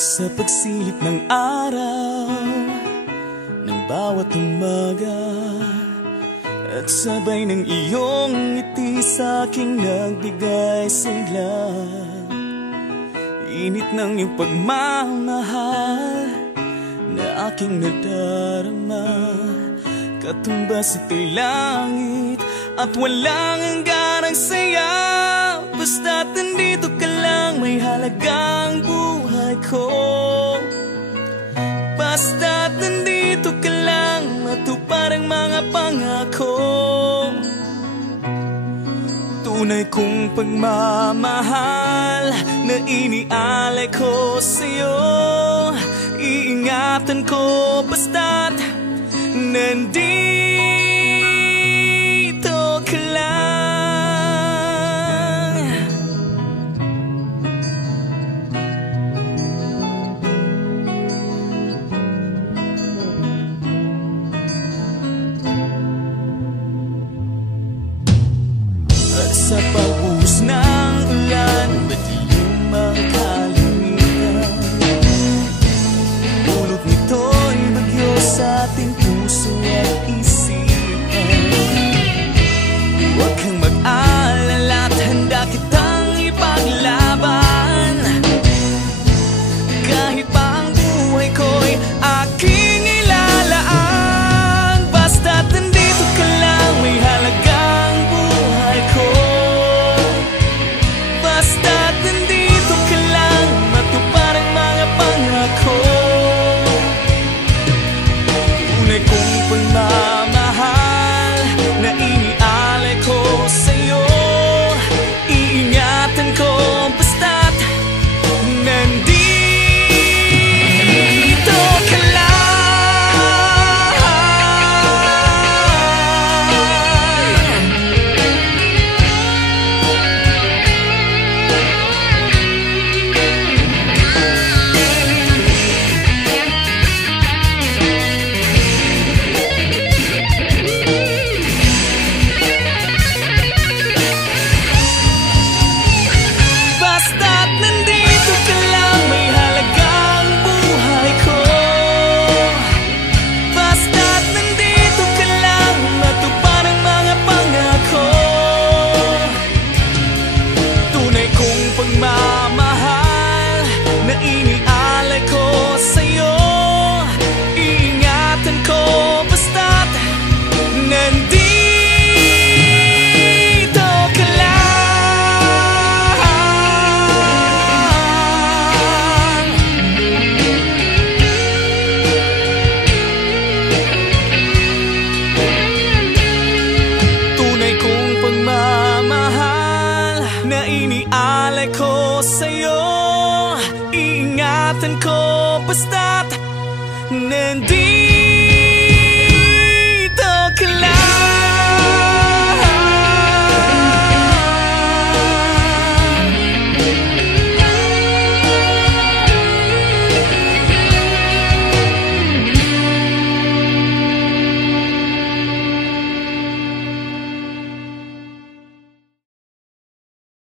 Sa pagsilip ng araw ng bawat umaga, at sabay ng iyong ngiti sa'king nagbigay sigla. Init ng iyong pagmamahal na aking nadarama, katumbas sa langit at walang hangganang saya. Basta't nandito ka lang, may halagang buhay ko. Basta't nandito ka lang, matupad ang mga pangako. Tunay kong pagmamahal na inialay ko sa'yo, iingatan ko basta't nandito ka lang. At sa pagbuhos ng ulan, madilim ang kalimitan. Dulot nito'y bagyo sa ating puso at isipan. Huwag kang mag-alala at handa kitang ipaglaban. Kahit pa ang buhay ko'y aking ilalaan. Basta't nandito ka lang, may halagang buhay ko. Basta't nandito ka lang, matupad ang mga pangako. Tunay kong pagmamahal na inialay ko sa'yo, iingatan ko basta't nandito ka lang. Basta't nandito ka lang, may halagang buhay ko. Basta't nandito ka lang, matupad ang mga pangako. Tunay kong pagmamahal na inialay ko sa'yo, iingatan ko basta't nandito ka lang. Tunay kong pagmamahal na inialay ko sa'yo, iingatan ko basta't nandito